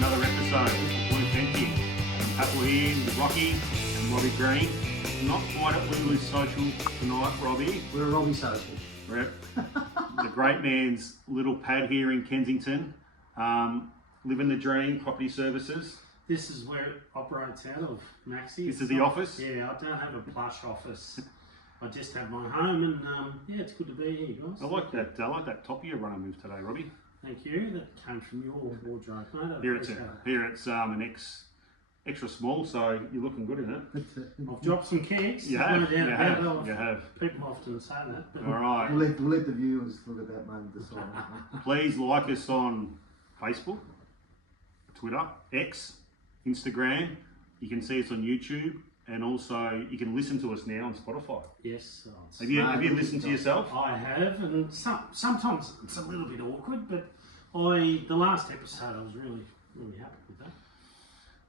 another episode of Bluethentic. Couple here with Rocky and Robbie Green. Not quite at Lulu Social tonight, Robbie. We're a Robbie Social. We're at the great man's little pad here in Kensington. Living the dream, property services. This is where it operates out of, Maxie. This is the office? Yeah, I don't have a plush office. I just have my home, and yeah, it's good to be here, guys. I like that top you're running with today, Robbie. Thank you. That came from your wardrobe, mate. Here it's an extra small, so you're looking good in it. I've dropped some kegs. You have. No doubt about it. You have. People often say that. But All right. We'll let the viewers look at that moment to decide. Please like us on Facebook, Twitter, X, Instagram. You can see us on YouTube, and also you can listen to us now on Spotify. Yes. Have you listened to yourself? I have, and sometimes it's a little bit awkward, but the last episode I was really happy with that.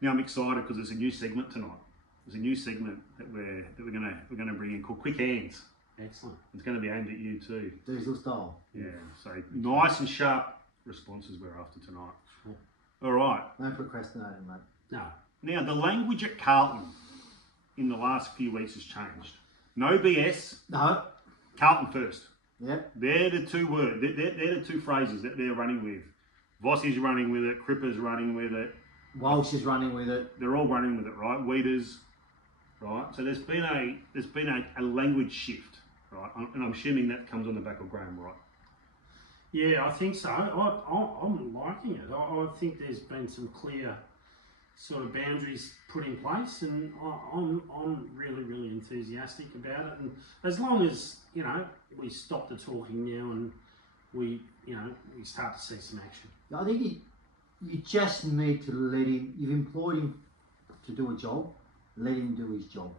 Now I'm excited because there's a new segment tonight. There's a new segment that we're gonna bring in called Quick Hands. Excellent. It's going to be aimed at you too. Diesel style. Yeah. So nice and sharp responses we're after tonight. Sure. All right. No procrastinating, mate. No. Now the language at Carlton in the last few weeks has changed. No BS. No. Carlton first. Yep. They're the two words. They're the two phrases that they're running with. Vossi's running with it. Cripper's running with it. Walsh is running with it. They're all running with it, right? Weeders, right? So there's been a language shift, right? And I'm assuming that comes on the back of Graham, right? Yeah, I think so. I'm liking it. I think there's been some clear sort of boundaries put in place, and I'm really enthusiastic about it. And as long as we stop the talking now and we start to see some action. I think you just need to let him. You've employed him to do a job. Let him do his job.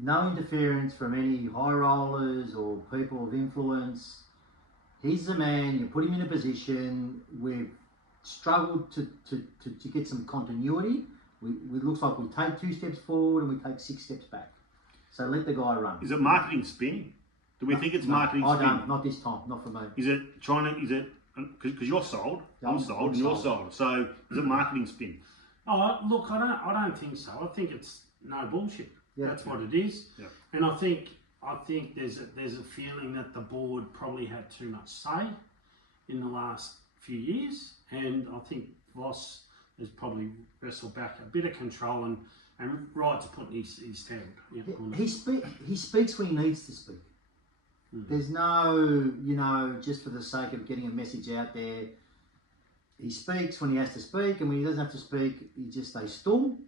No interference from any high rollers or people of influence. He's the man. You put him in a position. We've struggled to get some continuity. It looks like we take 2 steps forward and we take 6 steps back. So let the guy run. Is it marketing spin? Do we think it's marketing spin? I don't. Not this time. Not for me. Is it because you're sold, I'm sold, and you're sold. So is it marketing spin? Oh, look, I don't think so. I think it's no bullshit. Yeah. That's what it is. Yeah. And I think there's a feeling that the board probably had too much say in the last few years, and I think Voss has probably wrestled back a bit of control and right to put his stamp. He speaks when he needs to speak. There's no, just for the sake of getting a message out there. He speaks when he has to speak, and when he doesn't have to speak, he just stays still.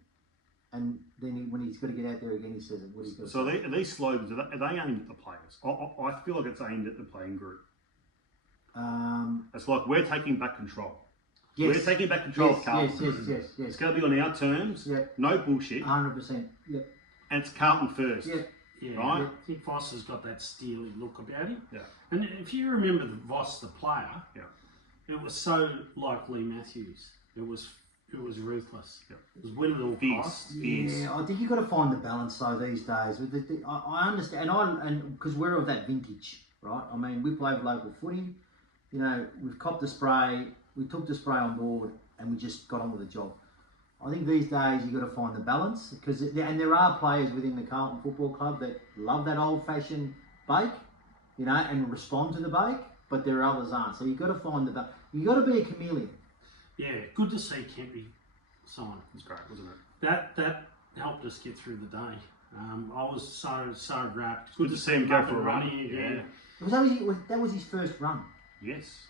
And then when he's got to get out there again, he says what he's got to say. So these slogans, are they aimed at the players? I feel like it's aimed at the playing group. It's like we're taking back control. Yes. We're taking back control of Carlton. Yes. It's going to be on our terms. Yeah. No bullshit. 100%. Yeah. And it's Carlton first. Yeah. Yeah, right? I think Voss has got that steely look about him. Yeah. And if you remember the Voss, the player, yeah, it was so like Lee Matthews. It was ruthless. Yeah. It was winning all fierce. Yeah, I think you've got to find the balance though these days. I understand, and because we're of that vintage, right? I mean, we played local footy. We've copped the spray. We took the spray on board, and we just got on with the job. I think these days you've got to find the balance and there are players within the Carlton Football Club that love that old-fashioned bake, and respond to the bake, but there are others aren't. So you've got to find the balance. You've got to be a chameleon. Yeah, good to see Kempy sign. It was great, wasn't it? That helped us get through the day. I was so wrapped. Good to see him go for a run. Again. That was his first run. Yes.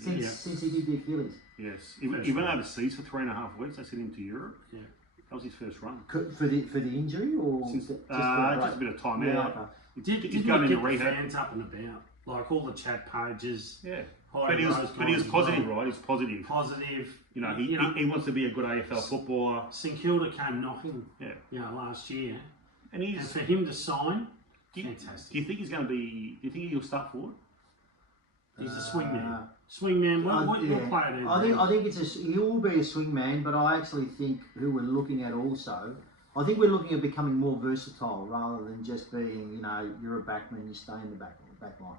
Since he did the Achilles. Yes. He went overseas for 3.5 weeks. They sent him to Europe. Yeah. That was his first run. For the injury or just a bit of time yeah, out. Okay. Did going get into the rehab. fans up and about? Like all the chat pages. Yeah. But he was positive, right? He was positive. Positive. He wants to be a good AFL footballer. St Kilda came knocking. Yeah. Last year. And for him to sign, Do fantastic. you think he's going to be? Do you think he'll start forward? He's a swingman. Swingman. What player do? I think he will be a swingman, but I actually think who we're looking at also. I think we're looking at becoming more versatile rather than just being, you're a backman, you stay in the back line.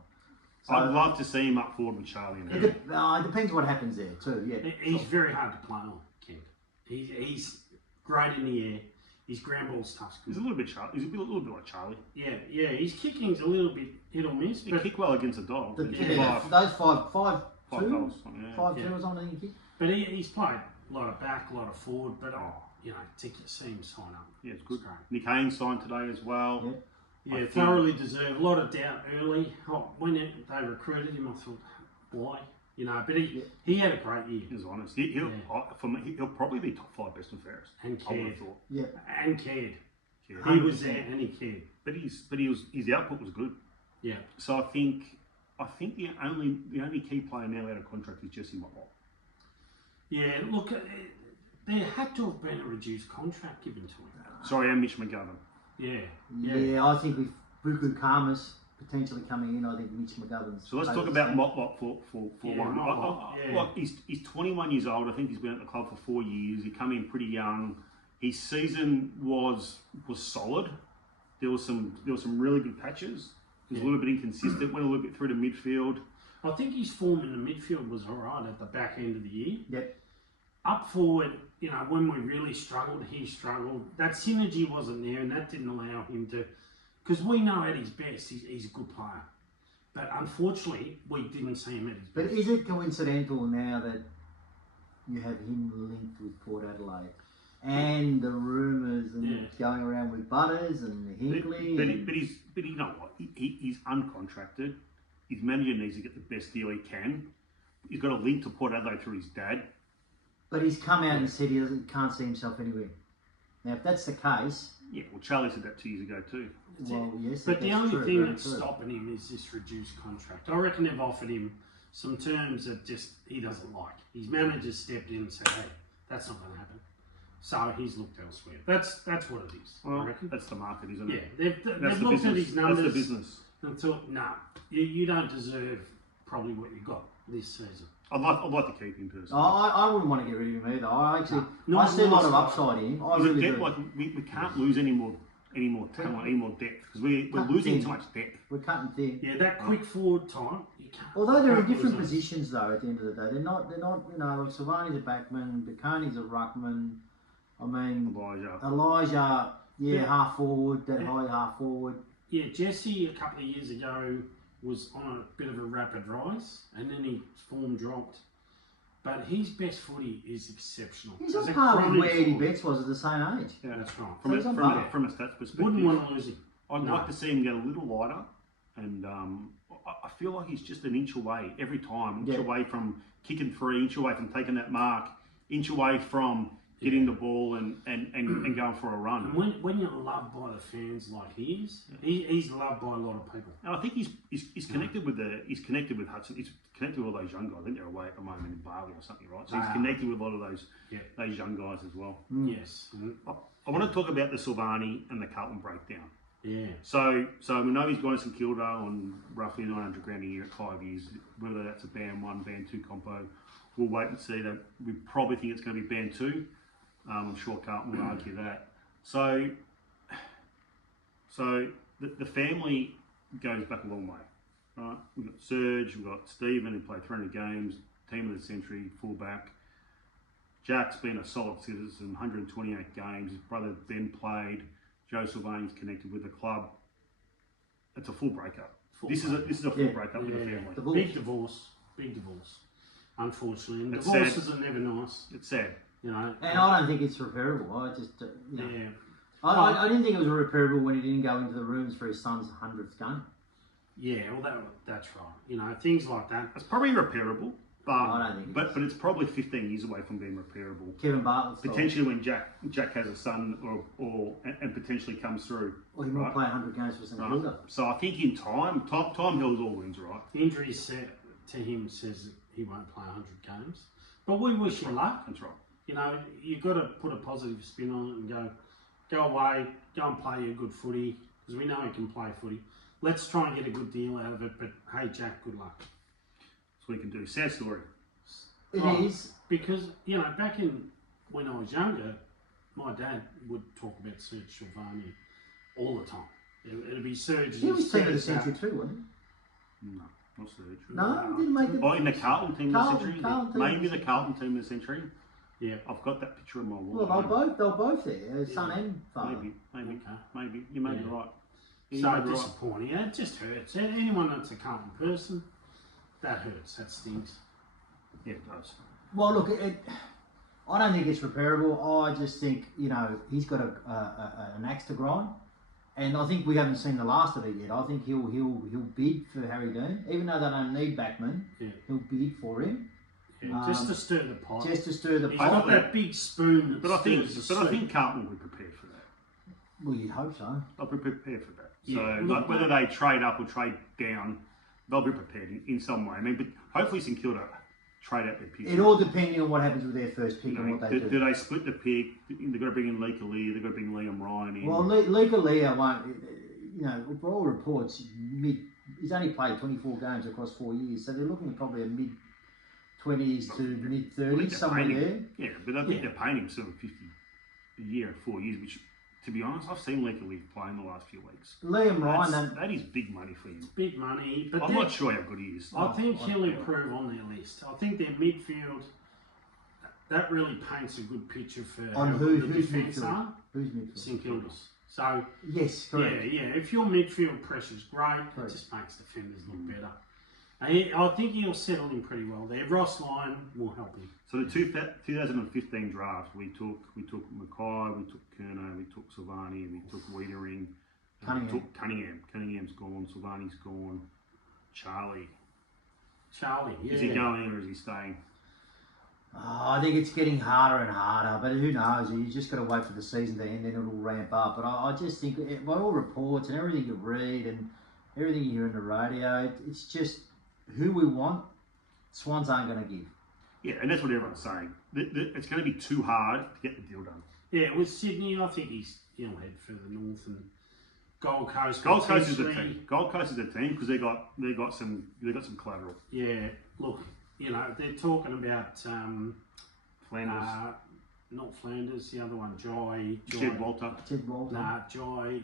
So I'd love to see him up forward with Charlie. And it depends what happens there too. Yeah, He's very hard to play on, Kent. He's great in the air. His ground ball stuff's good. He's a little bit Charlie. He's a little bit like Charlie. Yeah. His kicking's a little bit hit or miss. He But kick well against a dog. those five Five goals. Yeah. 5-2 was on, I think. But he's played a lot of back, a lot of forward. But to see him sign up. Yeah, it's good. Great. Nick Haynes signed today as well. Yeah, thoroughly deserved. A lot of doubt early. When they recruited him, I thought, why? But he had a great year. He was honest. He'll probably be top 5 best and fairest. And I would cared. have thought. Yeah, And cared. Yeah. He was there and he cared. But his output was good. Yeah. So I think the only key player now out of contract is Jesse Motlop. Yeah, look, there had to have been a reduced contract given to him. Sorry, and Mitch McGovern. Yeah. I think with Buku Karmas potentially coming in, I think Mitch McGovern's. So let's talk about Motlop for one. Motlop, Like he's 21 years old. I think he's been at the club for 4 years. He came in pretty young. His season was solid. There was some really good patches. He was a little bit inconsistent. Went a little bit through to midfield. I think his form in the midfield was all right at the back end of the year. Yep. Up forward, when we really struggled, he struggled. That synergy wasn't there, and that didn't allow him to. Because we know at his best, he's a good player. But unfortunately, we didn't see him at his best. But is it coincidental now that you have him linked with Port Adelaide? And the rumours going around with Butters and Hinkley. But you know what? He's uncontracted. His manager needs to get the best deal he can. He's got a link to Port Adelaide through his dad. But he's come out and said he can't see himself anywhere. Now, if that's the case... Yeah, well, Charlie said that 2 years ago too. Well, yes, but the only thing that's true. stopping him is this reduced contract. I reckon they've offered him some terms that just he doesn't like. His manager stepped in and said, hey, that's not going to happen. So he's looked elsewhere. That's what it is, Well, I reckon. that's the market, isn't it? Yeah, they've looked at his numbers That's the business. and thought, nah, you don't deserve probably what you got this season. I'd like to keep him personally. I wouldn't want to get rid of him either. I see a lot of upside in him. I really do. We can't lose any more talent, any more depth because we're losing too much depth. We're cutting thin. Yeah, that quick forward time, you can't. Although they're in different positions though. At the end of the day, they're not. Like Silvagni's a backman, Baconi's a ruckman. I mean, Elijah, half forward, high half forward. Yeah, Jesse a couple of years ago was on a bit of a rapid rise, and then his form dropped. But his best footy is exceptional. He's on par with where Eddie Betts was at the same age. Yeah, that's right. From a stats perspective, wouldn't want to lose him. I'd like to see him get a little lighter, and I feel like he's just an inch away every time. Inch away from kicking free, inch away from taking that mark, inch away from getting the ball and going for a run. And when you're loved by the fans like he is, he's loved by a lot of people. And I think he's connected with Hudson. He's connected with all those young guys. I think they're away at the moment in Vale or something, right? So he's connected with a lot of those young guys as well. Yes. I want to talk about the Silvagni and the Carlton breakdown. Yeah. So we know he's going to St Kilda on roughly 900 grand a year at 5 years. Whether that's a band 1, band 2 compo, we'll wait and see. That we probably think it's going to be band 2. I'm sure Carlton will argue that. So the family goes back a long way, right? We've got Serge, we've got Stephen, who played 300 games, team of the century, fullback. Jack's been a solid citizen, 128 games. His brother Ben played. Joe Silvagni's connected with the club. It's a full breakup. This is a full breakup with the family. Big divorce. Unfortunately, and divorces are never nice. It's sad. And I don't think it's repairable. I didn't think it was repairable when he didn't go into the rooms for his son's 100th game. Yeah, well, that's right. Things like that. It's probably repairable, but I don't think but it's probably 15 years away from being repairable. Kevin Bartlett's potentially when Jack has a son and potentially comes through. Or he might play 100 games for St Kilda. So I think in time heals all wounds, right? Injury to him says he won't play 100 games, but we wish him luck. That's right. You've got to put a positive spin on it and go away, go and play your good footy, because we know he can play footy. Let's try and get a good deal out of it, but hey, Jack, good luck. That's what we can do. Sad story. It is. Because, back when I was younger, my dad would talk about Serge Silvagni all the time. It'd be Serge. He was team of the century too, wasn't he? No. Not Surge. No, he didn't make it. Oh, in the Carlton team of the century? Carlton Maybe the Carlton team of the century? Yeah. I've got that picture on my wall. Well, they were both there, son and father. Maybe. You may be right. So disappointing. It just hurts. Anyone that's a Carlton person, that hurts. That stings. Yeah, it does. Well, look, I don't think it's repairable. I just think, he's got an axe to grind. And I think we haven't seen the last of it yet. I think he'll bid for Harry Dean, even though they don't need backman. Yeah. He'll bid for him, just to stir the pot. Just to stir the pot. He's got that big spoon. But I think Carlton will be prepared for that. Well, you'd hope so. They'll be prepared for that. Yeah. So, whether they trade up or trade down, they'll be prepared in some way. I mean, but hopefully St Kilda trade out their pick. It all depends on what happens with their first pick and what they do. Do they split the pick? They've got to bring in Leika Leah. They've got to bring Liam Ryan in. Well, Leika Leah won't. For all reports, he's only played 24 games across 4 years, so they're looking at probably a mid-20s to mid-30s, somewhere there. Yeah, but I think they're paying him sort of 50 a year, 4 years, which, to be honest, I've seen Leika Leah play in the last few weeks. Liam Ryan, that is big money for him. It's big money, but I'm not sure how good he is. I think he'll improve on their list. I think their midfield, that really paints a good picture for who's the defence are. Who's midfield? St Kilda's. So yes, correct. Yeah. If your midfield pressure's great, it just makes defenders look better. I think he'll settle in pretty well there. Ross Lyon will help him. So the 2015 draft, we took Mackay, we took Curnow, we took Silvagni, we took Wiedering, we took Cunningham. Cunningham's gone, Silvagni's gone. Charlie, yeah. Is he going or is he staying? I think it's getting harder and harder, but who knows? You just got to wait for the season to end, then it'll ramp up. But I just think, by all reports and everything you read and everything you hear on the radio, it's just who we want, Swans aren't going to give. Yeah, and that's what everyone's saying. It's going to be too hard to get the deal done. Yeah, with Sydney, I think he'll head further north, and Gold Coast. Gold Coast is the team. Gold Coast is the team because they got some collateral. Yeah, look. They're talking about Flanders. Not Flanders, the other one, Jai. Jed Walter. Nah, Jai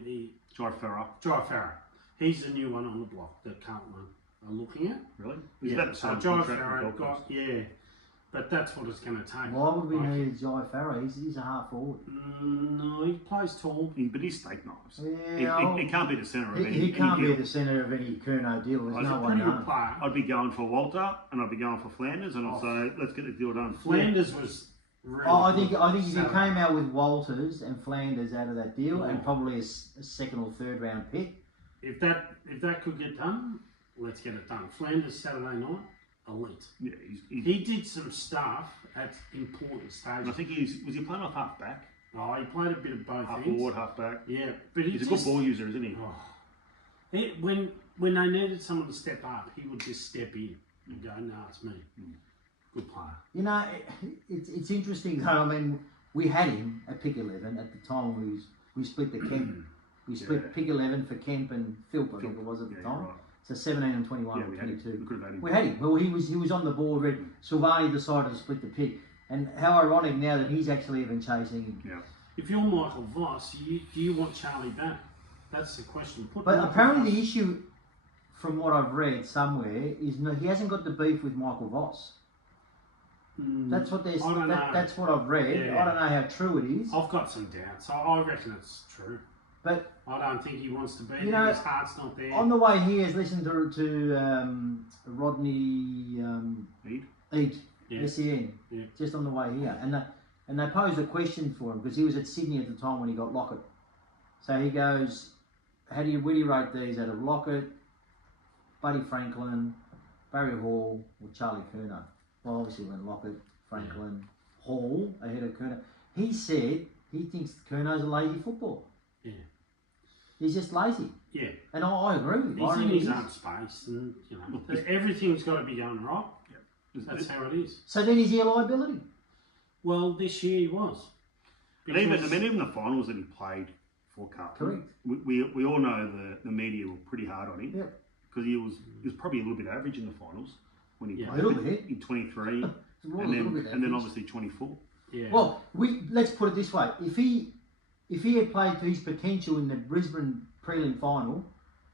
Farah. Jai Farah. He's the new one on the block that Carlton are looking at. Really? Is that the same contract with Gold Coast? Yeah. But that's what it's going to take. Why would we need Jai Farah? He's a half forward. No, he plays tall. But he's steak knives. Yeah, he can't be the centre of any He can't deal. be the centre of any Curnow deal. There's no way. I'd be going for Walter and I'd be going for Flanders and I'd say, let's get the deal done. Flanders was really I think if you came out with Walters and Flanders out of that deal and probably a second or third round pick. If that could get done, let's get it done. Flanders Saturday night. Elite. Yeah, he did some stuff at important stages. I think was he playing off half back? Oh, he played a bit of both. Half forward, half back. Yeah, but he's a good ball user, isn't he? When they needed someone to step up, he would just step in and go, "No, it's me." Good player. It's interesting though. I mean, we had him at pick 11 at the time. We split the Kemp. We split pick 11 for Kemp and Philp. I think it was at the time. Right. So 17 and 21 or 22. We had him. Well, he was on the board. Silvagni decided to split the pick. And how ironic now that he's actually even chasing him. Yeah. If you're Michael Voss, do you want Charlie back? That's the question. But apparently the issue, from what I've read somewhere, is he hasn't got the beef with Michael Voss. That's what that's what I've read. Yeah. I don't know how true it is. I've got some doubts. I reckon it's true. But I don't think he wants to be there. His heart's not there. On the way here, has listened to Rodney Eade, SEN, just on the way here, and they posed a question for him because he was at Sydney at the time when he got Lockett. So he goes, where do you rate these out of Lockett, Buddy Franklin, Barry Hall, or Charlie Curnow? Well, obviously when Lockett, Franklin, Hall ahead of Curnow. He said he thinks Curnow's a lazy footballer. Yeah. He's just lazy. Yeah. And I agree with you. He's in his own space and, everything's got to be going right. Yeah. That's how it is. So then is he a liability? Well, this year he was. But even the finals that he played for Carlton. Correct. We all know the media were pretty hard on him. Yeah. Because he was probably a little bit average in the finals when he played in 23 and then obviously 24. Yeah. Well, let's put it this way. If he had played to his potential in the Brisbane prelim final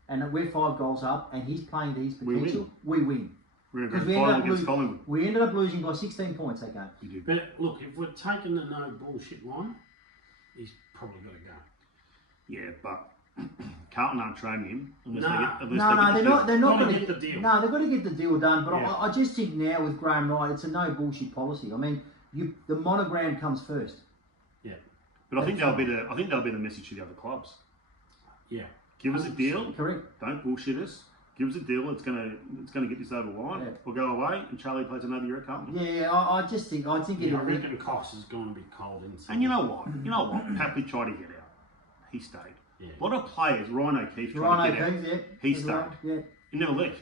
and we're 5 goals up, and he's playing to his We win. potential, we win. We're going to Because go we final ended up against Collingwood. We ended up losing by 16 points that game. We did. But look, if we're taking the no bullshit line, he's probably got to go. Yeah, but Carlton aren't training him unless Nah. they get No, the they're deal. not. They're not Gotta going to get the deal. No, they've got to get the deal done. But Yeah. I just think now with Graham Wright, it's a no bullshit policy. I mean, the monogram comes first. Yeah. But I think that'll be the message to the other clubs. Yeah. Give us a deal. Correct. Don't bullshit us. Give us a deal. It's gonna get this over the line. Yeah. We'll go away, and Charlie plays another year at Carlton. Yeah, I think I it. reckon Cox is going to be cold inside. And you know what? Papley tried to get out. He stayed. Yeah. A lot of players, Ryan O'Keefe tried Ryan to get out. O'Keefe, yeah. He That's stayed. right, yeah. He never left.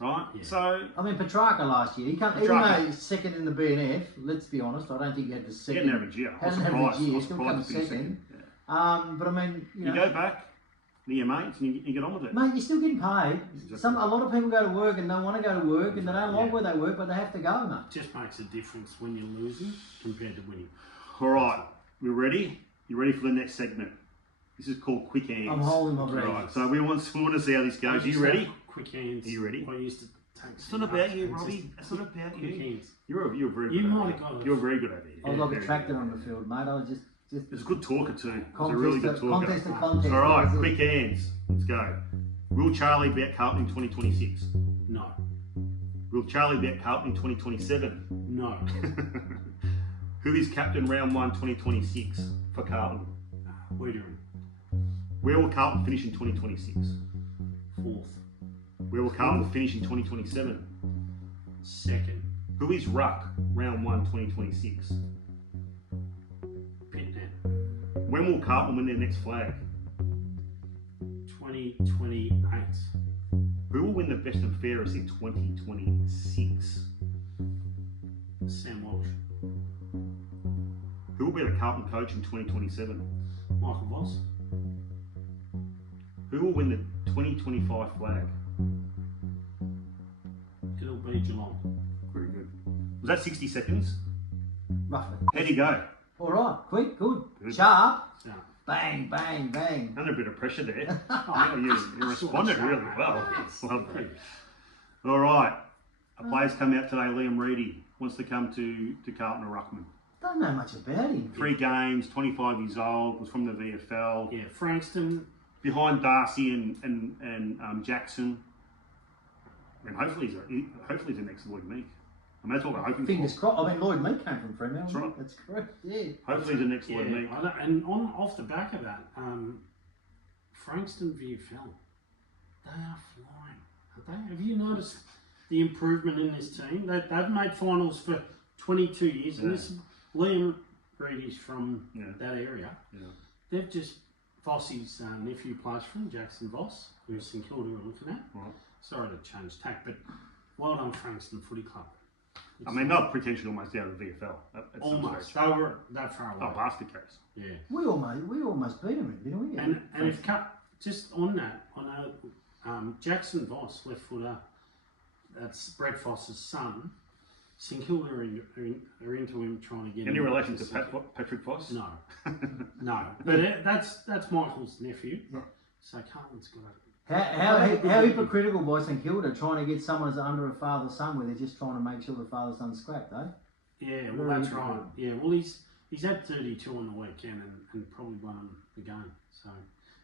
Right? Yeah. So I mean, Petrarca last year, even Petrarca. though he's second in the BNF, let's be honest, I don't think he had the he second. had an average year. I was Had an surprised. average year, I was still surprised comes to finish second. Yeah. But I mean, you know, You go back to your mates and you get on with it. mate, you're still getting paid. Exactly. A lot of people go to work and don't want to go to work and they don't like Yeah. where they work, but they have to go, mate. It just makes a difference when you're losing compared to winning. All right, we're ready. You ready for the next segment? This is called Quick Hands. I'm holding my breath. Right, so we want to see how this goes. Are you ready? Quick hands. Are you ready? I used to take. It's not about you, Robbie. It's not about Quick you. hands. You're very You good might at have got it. it. You're very good at it. I was Yeah, like a very tractor good. on the field, mate. I was just He's a good talker too. He's a contest, really good talker. contest to contest. All right, that's it. quick hands. Let's go. Will Charlie be at Carlton in 2026? No. Will Charlie be at Carlton in 2027? No. Who is captain round 1 2026 for Carlton? We're doing Where will Carlton finish in 2026? fourth. Where will Carlton finish in 2027? Second. Who is ruck round 1 2026? Pitman. When will Carlton win their next flag? 2028. Who will win the best and fairest in 2026? Sam Walsh. Who will be the Carlton coach in 2027? Michael Voss. Who will win the 2025 flag? It'll be Geelong. Very good. Was that 60 seconds? Roughly. How'd you go? All right, quick, good. Good. Sharp. So, Bang, bang, bang. Under a bit of pressure there. You responded really well. Well done. All right. A player's come out today, Liam Reedy, wants to come to Carlton or Ruckman. Don't know much about him. 3 games, 25 years old, was from the VFL. yeah, Frankston. Behind Darcy and Jackson. And hopefully he's the next Lloyd Meek. I mean, that's what we're hoping Fingers for. crossed. I mean, Lloyd Meek came from Fremantle. That's right. That's correct. Yeah. Hopefully he's the next Yeah, Lloyd Meek. I know, and off the back of that, Frankston VFL, they are flying, aren't they? Have you noticed the improvement in this team? They've made finals for 22 years, and this Liam Reedy's from Yeah. that area. Yeah. They've just Voss's nephew plays from Jackson Voss, who's St Kilda we're looking at. Right. Sorry to change tack, but well done, Frankston Footy Club. I mean, they're potentially almost out of the VFL. At some Almost. stage. They were that far away. Oh, basket case. Yeah. We almost beat him, didn't we? And if just on that, I know Jackson Voss, left footer, that's Brett Voss's son. St Kilda are into him trying to get Any him. relation to Patrick Voss? No, no. But that's Michael's nephew. Yeah. So Carlton's got it. How hypocritical by St Kilda trying to get someone as under a father-son where they're just trying to make sure the father-son's scrapped, eh? Yeah, well Very that's right. hypocritical. Yeah, well he's had 32 on the weekend and probably won the game. So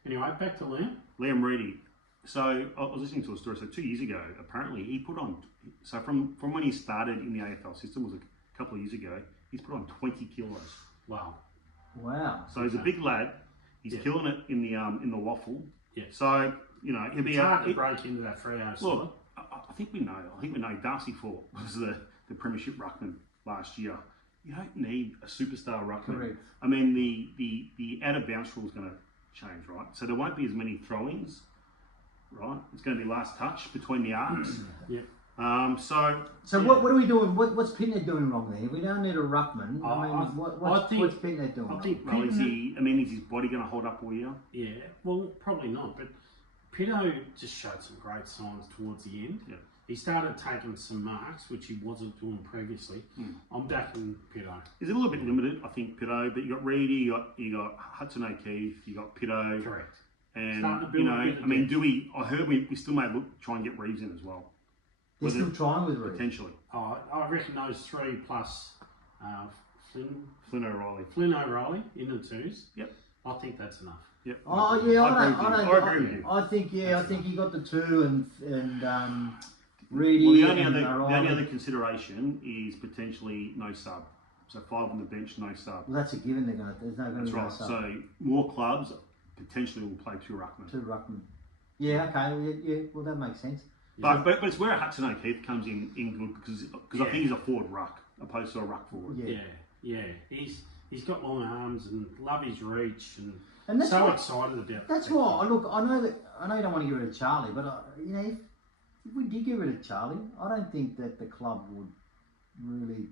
anyway, back to Liam. Liam Reedy. So I was listening to a story. So 2 years ago, apparently he put on. So from when he started in the AFL system was a couple of years ago. He's put on 20 kilos. Wow. Wow. So he's a big lad. He's Yeah. killing it in the waffle. Yeah. So you know he'll be It's hard out. to break into that Freo side. Look, I think we know. Darcy Fort was the premiership ruckman last year. You don't need a superstar ruckman. Correct. I mean, the out of bounce rule is going to change, right? So there won't be as many throw-ins, right? It's going to be last touch between the arcs. Yep. So what are we doing? What's Pitnet doing wrong there? We don't need a ruckman. I mean, what's Pitnet doing? I think Well, is his body going to hold up all year? Yeah, well, probably not. But Pitto just showed some great signs towards the end. Yeah. He started taking some marks, which he wasn't doing previously. I'm backing Pitto. He's a little bit limited, I think, Pitto. But you got Reedy, you got Hudson O'Keefe, you got Pitto. Correct. And Starting to build a bit of I mean, depth. do we? I heard we still may try and get Reeves in as well. They're still trying with Reeves. Potentially. Oh, I reckon those three plus Flynn O'Reilly. Flynn O'Reilly in the twos. Yep. I think that's enough. Yep. Oh yeah, I agree with you. I think you got the two and Reedy Well, the and only other consideration is potentially no sub. So 5 on the bench, no sub. Well, that's a given. There's no going to That's be right. no sub. So more clubs potentially will play 2 ruckmen. 2 ruckman. Yeah. Okay. Well, yeah. Well, that makes sense. But it's where Hudson O'Keefe comes in good because I think he's a forward ruck opposed to a ruck forward. Yeah. He's got long arms and love his reach And that's so why, excited about. That's why. Look, I know you don't want to get rid of Charlie, but if we did get rid of Charlie, I don't think that the club would really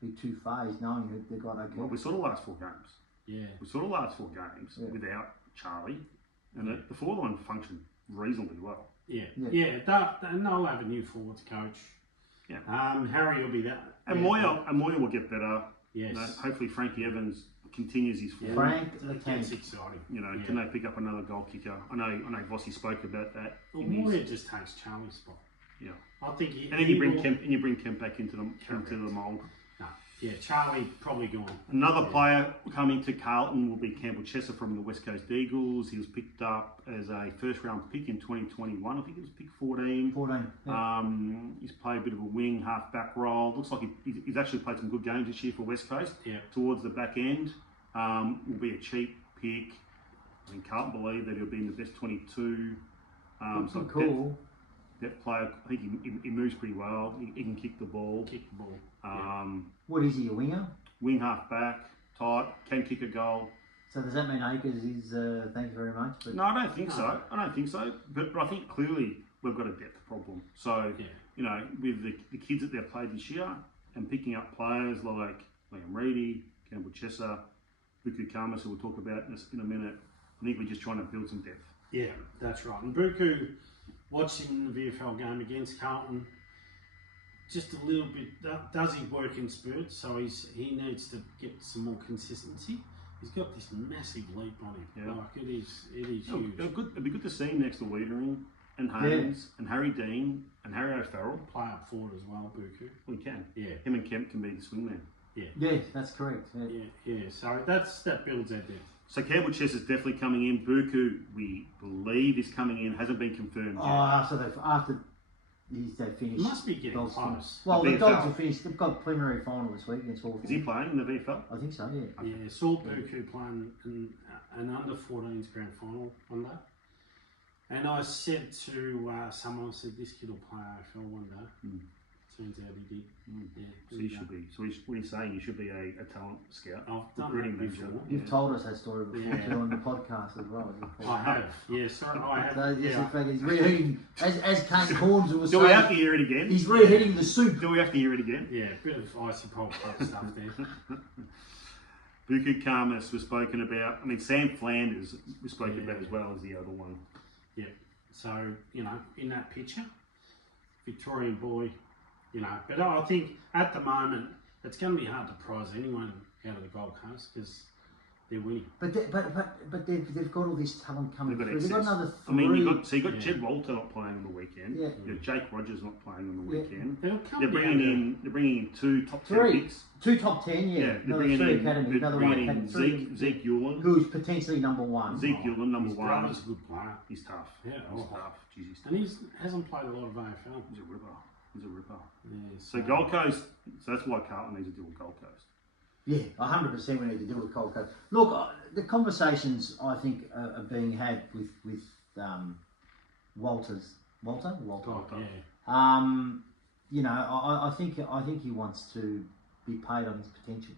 be too phased knowing that they've got O'Keefe. Well, we saw the last 4 games. Yeah. We saw the last 4 games without Charlie, and the forward line functioned reasonably well. Yeah. They'll have a new forwards coach. Yeah. Harry will be that. And Moya will get better. Yes. Hopefully Frankie Evans continues his form. Frank, That's exciting. Can they pick up another goal kicker? I know Vossi spoke about that. Well, Moya just takes Charlie's spot. Yeah. I think and then you bring Kemp back into the mould. No. Yeah, Charlie probably gone. Another player coming to Carlton will be Campbell Chessar from the West Coast Eagles. He was picked up as a first-round pick in 2021. I think it was pick 14. 14. Yeah. He's played a bit of a wing, half-back role. Looks like he's actually played some good games this year for West Coast. Yeah. Towards the back end, will be a cheap pick. I mean, Carlton believe that he'll be in the best 22. So Cool. Depth player. I think he moves pretty well. He can kick the ball. What is he, a winger? Wing half back, tight, can kick a goal. So does that mean Akers is thank you very much? But No, I don't think so. But I think clearly we've got a depth problem. So, with the kids that they've played this year and picking up players like Liam Reedy, Campbell Chessar, Buku Kamas, who we'll talk about in a minute, I think we're just trying to build some depth. Yeah, that's right. And Buku, watching the VFL game against Carlton, just a little bit, does he work in spurts, so he needs to get some more consistency. He's got this massive leap on him. Yeah. Like it is huge. It'd be good to see him next to Wiedering and Haynes and Harry Dean and Harry O'Farrell. Play up forward as well, Buku. We can. Yeah. Him and Kemp can be the swingman. yeah, that's correct. Yeah. So that builds our depth. So Campbell Chess is definitely coming in. Buku, we believe, is coming in. Hasn't been confirmed yet. After they finished. Must be getting Dogs close. Well, The the Dogs VFL. have finished. They've got preliminary final this week against Hawthorn. Is he playing in the VFL? I think so. Yeah. Yeah, saw Buku playing an under 14s grand final one day. And I said to someone, I said, this kid will play AFL one day. Turns out he did. Yeah, So he should be. So what are you saying? You should be a talent scout. I've done recruiting that manager. before. You've told us that story before Yeah. too on the podcast as well. I have. Yeah, sorry, I have. So yes, yeah. in fact, he's reheating, as Kane Corns was Do saying, we have to hear it again? he's reheating the soup. Do we have to hear it again? Yeah, a bit of icy pulp type stuff there. Buku Kamas was spoken about. I mean, Sam Flanders was spoken about as well as the other one. Yeah. So, in that picture, Victorian boy, but I think at the moment it's going to be hard to prize anyone out of the Gold Coast because they're winning. But they've got all this talent coming They've got through. They've got excess. another I three. mean, you got Jed Walter not playing on the weekend. Yeah. You got Jake Rogers not playing on the Yeah. weekend. They'll come They're bringing in 2 top 10 Three. picks. 2 top 10, yeah. They're Another bringing 3 in, academy, they're another one bringing in academy. Zeke Ewan. Who's potentially number 1. Zeke Ewan, number His 1. brother's a good player. He's tough. Yeah, He's tough. Jeez, he's tough. And he hasn't played a lot of AFL. He's a ripper. He's a ripper. Yeah, So Gold Coast, so that's why Carlton needs to deal with Gold Coast. Yeah, 100% we need to deal with Gold Coast. Look, the conversations I think are being had with Walter. Oh, yeah. I think he wants to be paid on his potential.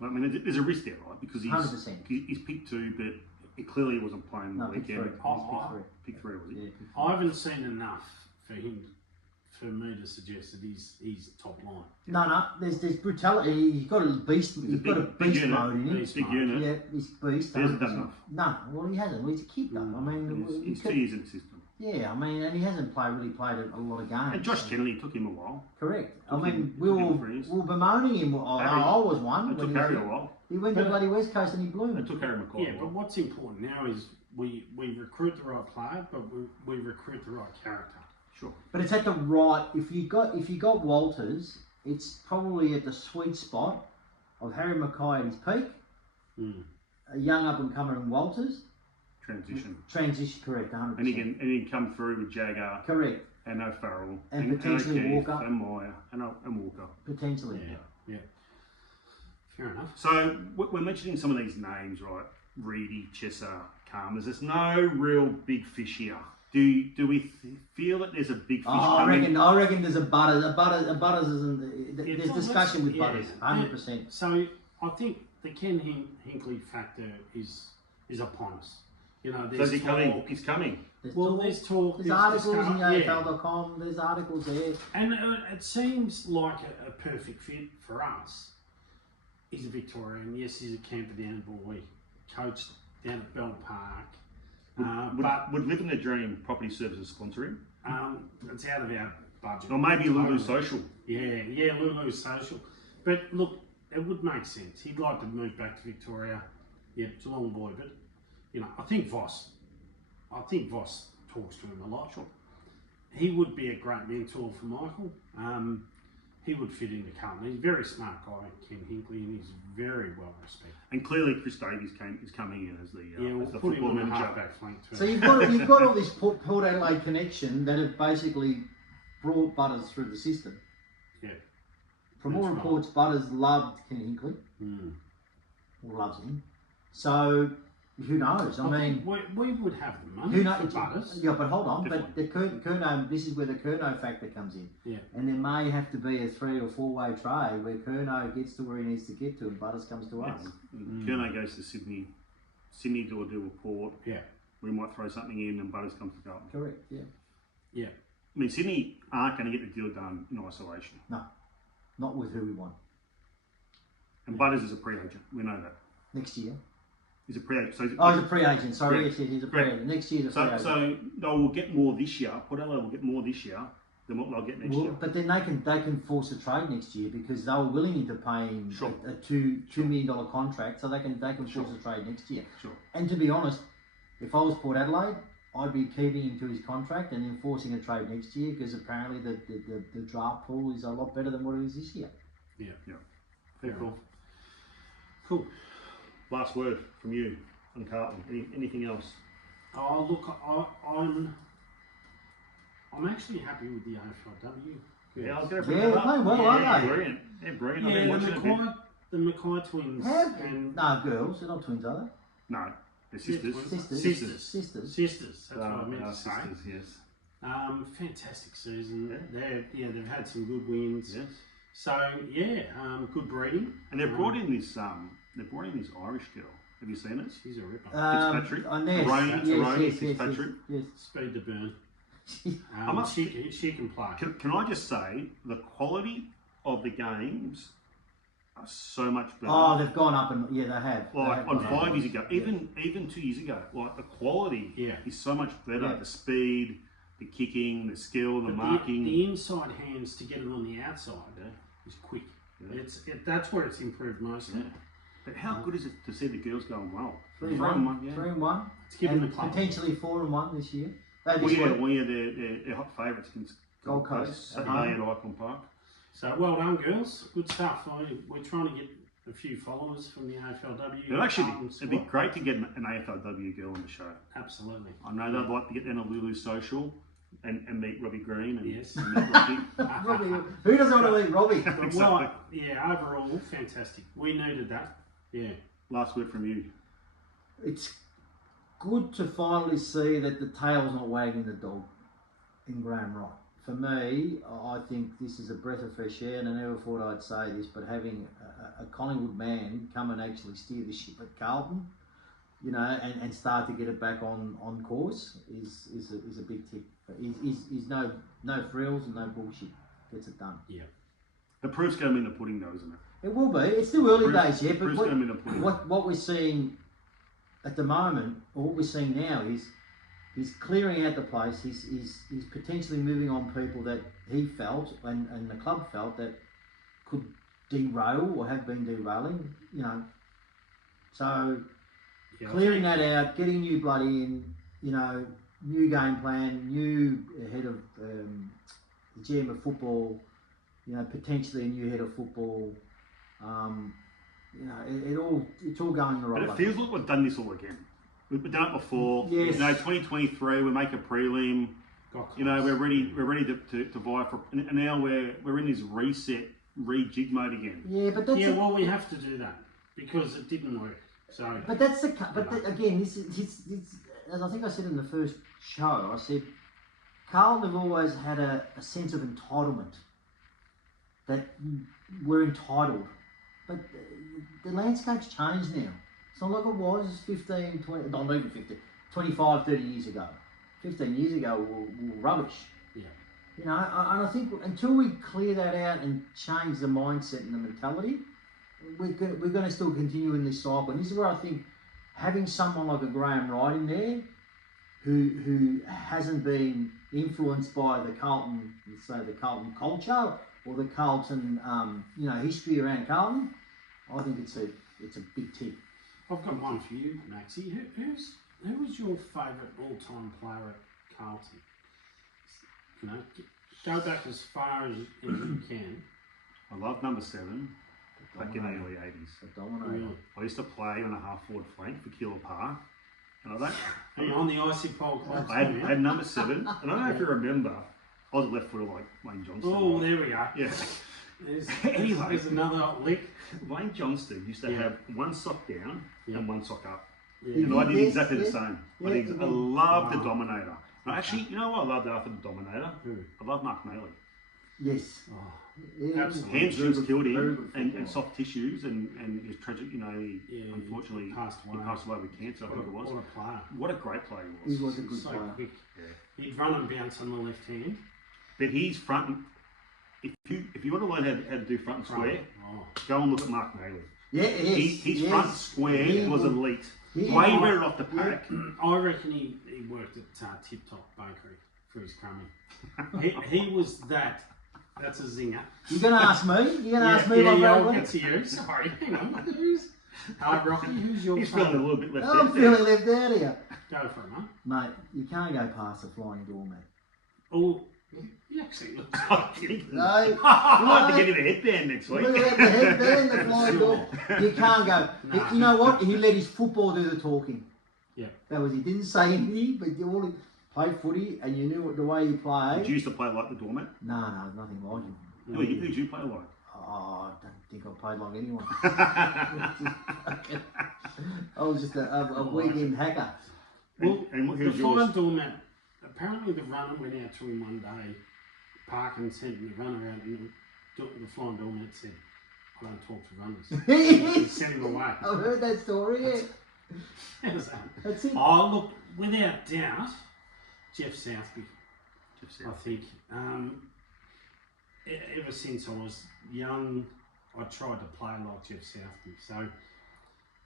I mean, there's a risk there, right? Because 100%. he's picked 2, but it clearly wasn't playing on the Pick 3. weekend. Pick 3. Pick 3, was it? Yeah, pick 3. I haven't seen enough for me to suggest that he's top line. No, there's brutality. He's got a beast. He's got a big beast unit. mode in him. Big unit. Yeah, he's beast. He hasn't done 100%. enough. No, well he hasn't. Well, he's a kid though. I mean, He's 2 years in the system. yeah, I mean, and he hasn't really played a lot of games. And Josh Kennedy took him a while. Correct. Took I mean, him we'll for his. bemoaning him. I was one. It took when Harry a while. he went to bloody West Coast and he blew It him. took Harry McCoy Yeah, a but while. what's important now is we recruit the right player, but we recruit the right character. Sure. But it's at the right. If you got Walters, it's probably at the sweet spot of Harry Mackay at his peak, a young up and comer in Walters. Transition, correct, 100%. and he can come through with Jagger, correct, and O'Farrell, and potentially O'Keefe, Walker, and Meyer, and Walker, potentially. Yeah. Fair enough. So we're mentioning some of these names, right? Reedy, Chessar, Calmers. There's no real big fish here. Do we feel that there's a big fish coming? I reckon there's a Butters. Butters isn't. There's discussion with Butters, 100%. So I think the Ken Hinkley factor is upon us. You know, So is he coming? He's coming. There's talk. There's articles in AFL.com. There's articles there, and it seems like a perfect fit for us. He's a Victorian. Yes, he's a Camperdown boy. Coached down at Bell Park. Would Living the Dream Property Services sponsor him? It's out of our budget. Or maybe Lulu Social. Yeah, Lulu Social. But look, it would make sense. He'd like to move back to Victoria. Yeah, Geelong boy, but you know, I think Voss talks to him a lot. Sure. He would be a great mentor for Michael. He would fit into Carlton. He's a very smart guy, Ken Hinkley, and he's very well respected. And clearly, Chris Davies is coming in as we'll the put him football on the manager. halfback flank too. So you've got all this Port Adelaide connection that have basically brought Butters through the system. Yeah. From all reports, Butters loved Ken Hinkley, or loves him. So who knows? I mean, we would have the money who knows? for Butters. Yeah, but hold on. Definitely. But the Curnow, this is where the Curnow factor comes in. Yeah. And there may have to be a 3 or 4 way trade where Curnow gets to where he needs to get to, and Butters comes to us. Curnow goes to Sydney to do a Port. Yeah. We might throw something in, and Butters comes to Carlton. Correct. Yeah. Yeah. I mean, Sydney aren't going to get the deal done in isolation. No, not with who we want. And Butters is a free agent. We know that. Next year. He's a free agent. So he's a free agent. Sorry, Correct. yes, he's a free agent. Next year's a free agent. So they will get more this year. Port Adelaide will get more this year than what they'll get next year. But then they can force a trade next year because they were willing to pay him Sure. a $2 million contract, so they can force a trade next year. Sure. And to be honest, if I was Port Adelaide, I'd be keeping him to his contract and then forcing a trade next year because apparently the draft pool is a lot better than what it is this year. Yeah. Very cool. Cool. Last word from you on Carlton. Anything else? Oh, look, I'm actually happy with the AFLW. Yeah, I was going to bring Yeah, that up. they're playing well, aren't they? Brilliant. They're brilliant. I've been watching it a bit. The Mackay twins. No, girls, they're not twins, are they? No, they're sisters. Sisters. Sisters. That's what I meant to say. Sisters, yes. Fantastic season. They've had some good wins. Yes. So good breeding. And they've brought in this Irish girl. Have you seen it? She's a ripper. Fitzpatrick. Yes, Fitzpatrick. Yes. Speed to burn. She can play. Can I just say the quality of the games are so much better. Oh, they've gone up and they have. Like on 5 years ago, even 2 years ago, like the quality is so much better. Yeah. The speed, the kicking, the skill, the marking. The inside hands to get it on the outside is quick. Yeah. That's where it's improved most. Yeah. But how good is it to see the girls going well? 3-1. 3-1. It's given And the club. potentially 4-1 this year. They're hot favourites against Gold Coast. Saturday at Icon Park. So well done, girls. Good stuff. We're trying to get a few followers from the AFLW. It'd be great to get an AFLW girl on the show. Absolutely. I know they'd like to get down to Lulu Social and meet Robbie Green and, Yes. and meet Robbie. Robbie, who doesn't want to meet Robbie? Well, overall, fantastic. We needed that. Yeah. Last word from you. It's good to finally see that the tail's not wagging the dog in Graham Wright. For me, I think this is a breath of fresh air, and I never thought I'd say this, but having a Collingwood man come and actually steer the ship at Carlton, and start to get it back on course is a big tick. He's no frills and no bullshit. Gets it done. Yeah. The proof's going to be in the pudding, though, isn't it? It will be. It's still early days yet, but going to be in the pudding. what we're seeing at the moment, or what we're seeing now, is he's clearing out the place. He's potentially moving on people that he felt and the club felt that could derail or have been derailing. So Yeah, clearing that out, getting new blood in, you know, new game plan, new head of the GM of football, you know, potentially a new head of football. You know, it's all going the right way. But it feels like we've done this all again. We've done it before. Yes. You know, 2023, we make a prelim. You know, we're ready to vie for, and now we're in this reset, rejig mode again. Yeah, but that's well, we have to do that because it didn't work. So, but that's again, this as I think I said in the first show, I said Carlton have always had a sense of entitlement, that we're entitled, but the landscape's changed now. It's not like it was 15, 20, not even 50, 25, 30 years ago. 15 years ago, we were rubbish. yeah. You know, and I think until we clear that out and change the mindset and the mentality, we're going to still continue in this cycle. And this is where I think having someone like a Graham Wright in there, who hasn't been influenced by the Carlton, let's say the Carlton culture or the Carlton, you know, history around Carlton, I think it's a big tick. I've got one for you, Maxie. Who was your favourite all-time player at Carlton? You know, go back as far as you can. I love number 7. Back in the early 80s. The dominator. Really? I used to play on a half-forward flank for Keeler Park. And I don't... On the Icy Pole Club. I had number 7. And I don't know if you remember, I was a left footer like Wayne Johnston. Oh, there we go. Yeah. Anyway, there's another lick. Wayne Johnston used to have one sock down and one sock up. Yeah. And I did exactly the same. Yeah, I loved the Dominator. Actually, you know what I loved after the Dominator? Who? I love Mark Maley. Yes. Oh, Yeah. absolutely. Hamstrings killed Very him, good and footballer. soft tissues, and his tragic, you know, Yeah, unfortunately he passed away with cancer, I think it was. What a player. What a great player He he was. was a good So player. quick. Yeah. He'd run and bounce on the left hand. But he's front and, if you want to learn how to do front and square, Oh. go and look at Mark Maley. Yeah, yes. His yes. front square He was would- elite. he Way would- better off the pack. I reckon he worked at Tip Top Bakery for his crummy. he was that. That's a zinger. You're going to ask me? You're going to ask me my I'll favourite? get to you. Sorry, hang on. Rocky, who's your He's feeling a favourite? little bit left I'm out feeling there. left out here. Go for it, mate. Mate, you can't go past the flying doormat. Oh, he actually looks like it. No. I might have to get him a headband next week. Look at the headband, the flying door. You can't go. Nah. You know what? He let his football do the talking. Yeah. That was, he didn't say anything, but you all played footy and you knew what the way you Did played. you used to play like the doormat? No, nothing like him. Who'd you play like? Oh, I don't think I played like anyone. I was just a weekend hacker. Well, and the who's yours? fine doormat, apparently the runner went out to him one day, Park, and sent him the runner out, and the flying doormat said, I don't talk to runners. He sent him away. I've heard that story, yeah. How's that? That's it. Oh, look, without doubt, Jeff Southby, Just I think. Ever since I was young, I tried to play like Jeff Southby. So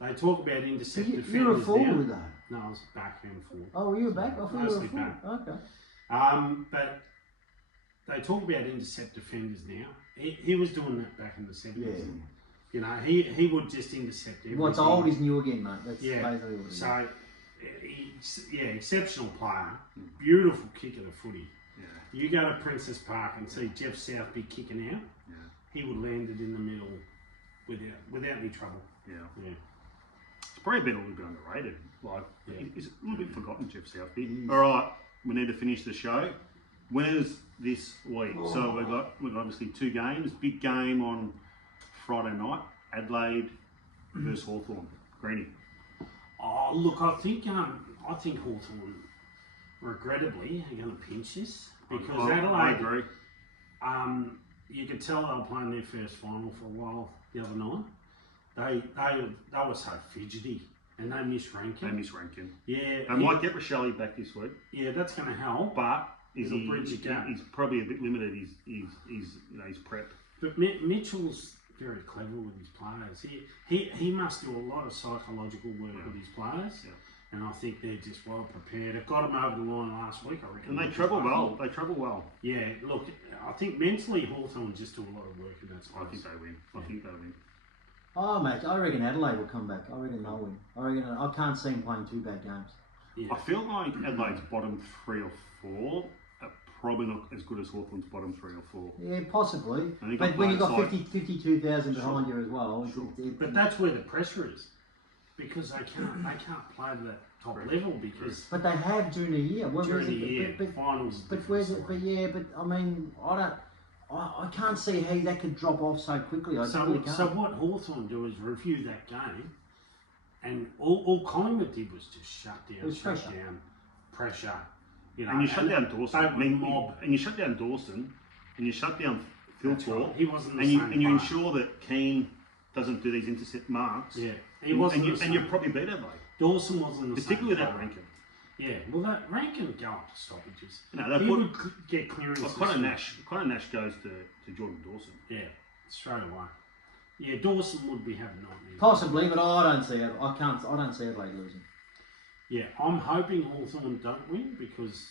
they talk about intercept defenders You're a forward now. though. No, I was backhand forward. Oh, were you back? I thought you were a Mostly forward. back. Okay. But they talk about intercept defenders now. He was doing that back in the 70s. Yeah. You know, he would just intercept everything. What's old is new again, mate. That's Yeah. basically what it is. So, exceptional player, beautiful kick of the footy. Yeah. You go to Princess Park and see Jeff Southby kicking out, Yeah. he would land it in the middle without any trouble. Yeah. Yeah. It's probably been a little bit underrated. Like, Yeah. it's a little bit forgotten, Jeff Southby. It is. All right, we need to finish the show. Winners this week. Oh. So we've got obviously 2 games. Big game on Friday night. Adelaide versus Hawthorn. Greenie. Oh, look, I think Hawthorn, regrettably, are going to pinch this because I Adelaide. agree. You could tell they were playing their first final for a while the other night. They were so fidgety and they missed ranking. They miss ranking. Yeah, They might get Rochelle back this week, yeah, that's going to help. but It'll bridge the gap. he's probably a bit limited. His prep. But Mitchell's very clever with his players. He must do a lot of psychological work with his players, and I think they're just well prepared. It got them over the line last week, I reckon. And they travel well. They travel well. Yeah, look, I think mentally Hawthorn just do a lot of work in that space. I think they win. I think they win. Oh, mate, I reckon Adelaide will come back. I reckon they'll win. I can't see him playing 2 bad games. Yeah. I feel like Adelaide's bottom 3 or 4 are probably not as good as Hawthorn's bottom 3 or 4. Yeah, possibly. And But when you've got like 52,000 behind you as well. Sure. But that's where the pressure is, because they can't play to that top level because But they have during the year. during the year finals. But where's it? But yeah, but I mean, I can't see how that could drop off so quickly. I really can't. So what Hawthorn do is review that game, and all Collingwood did was just shut down pressure. You know, and you shut down Dawson. I mean, mob. And you shut down Dawson, and you shut down Philpott. Right. He wasn't the and same you player. ensure that Keane doesn't do these intercept marks. Yeah, he wasn't. And you're probably better, mate. Dawson wasn't the Particularly same that player. Rankin. Yeah, well, that Rankin go up to stoppages. You know, they He put would get clearances. Connor Nash goes to Jordan Dawson. Yeah, straight away. Yeah, Dawson would be having nightmares. Possibly, but I don't see it. I don't see Adelaide losing. Yeah, I'm hoping Hawthorn don't win because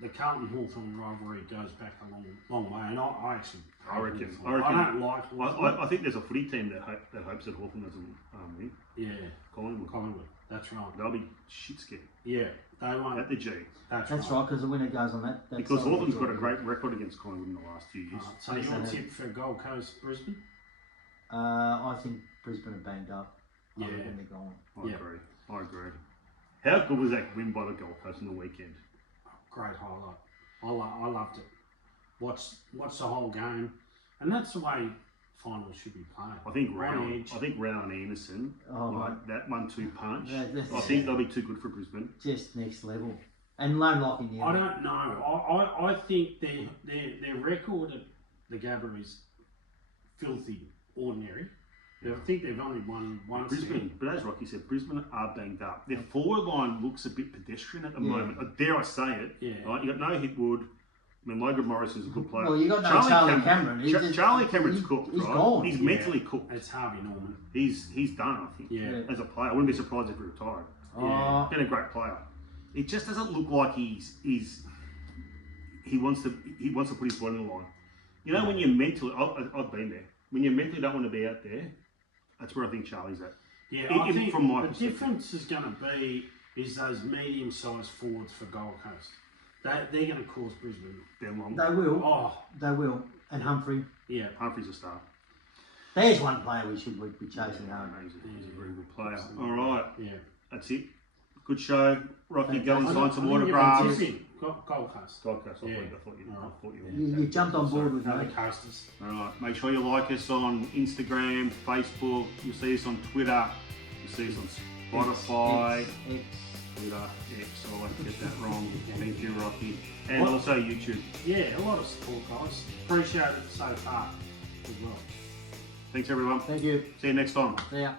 the Carlton-Hawthorn rivalry goes back a long way, and I actually I reckon. I don't like Hawthorn. I think there's a footy team that hopes that Hawthorn doesn't win. Yeah, Collingwood. That's right. They'll be shit scared Yeah, they won't. at the G. That's right, because the winner goes on that. Because Hawthorn's got a great record against Collingwood in the last few years. So your tip for Gold Coast, Brisbane? I think Brisbane are banged up. I Yeah. reckon they're gone. I agree. How good was that win by the Gold Coast on the weekend? Great highlight. I loved it. Watch the whole game, and that's the way finals should be played. I think On edge. Rao and Anderson, like that 1-2 punch. That's- I think they'll be too good for Brisbane. Just next level. And Lone Lock in the I end. don't know. I think their record at the Gabba is filthy, ordinary. I think they've only won once. Brisbane, but as Rocky said, Brisbane are banged up. Their forward line looks a bit pedestrian at the moment. Dare I say it? Yeah. Right? You got no Hitwood. I mean, Logan Morrison's a good player. Well, you got no Charlie Cameron. Charlie Cameron's cooked, he's right? gone. He's mentally cooked. It's Harvey Norman. He's done, I think. Yeah. As a player, I wouldn't be surprised if he retired. Oh, Been a great player. It just doesn't look like he wants to put his body on the line. You know, when you're mentally, I've been there. When you mentally don't want to be out there, that's where I think Charlie's at. Yeah, I think from my the perspective. difference is going to be those medium-sized forwards for Gold Coast. They're going to cause Brisbane. They're long. they will. Oh, They will. And Humphrey. yeah. Humphrey's a star. There's one player we should be chasing home. He's a very good player. All right, Yeah. that's it. Good show. Rocky, go and Fantastic. sign some I think you're autographs. tipping. Gold Coast. Gold Coast. I Yeah. thought you. You jumped on board with No, me. the Coasters. All right. Make sure you like us on Instagram, Facebook. You'll see us on Twitter. You'll see us on Spotify, X. Twitter, X. I like to get that wrong. Thank you, Rocky. And also YouTube. Yeah, a lot of support, guys. Appreciate it so far as well. Thanks, everyone. Thank you. See you next time. See ya.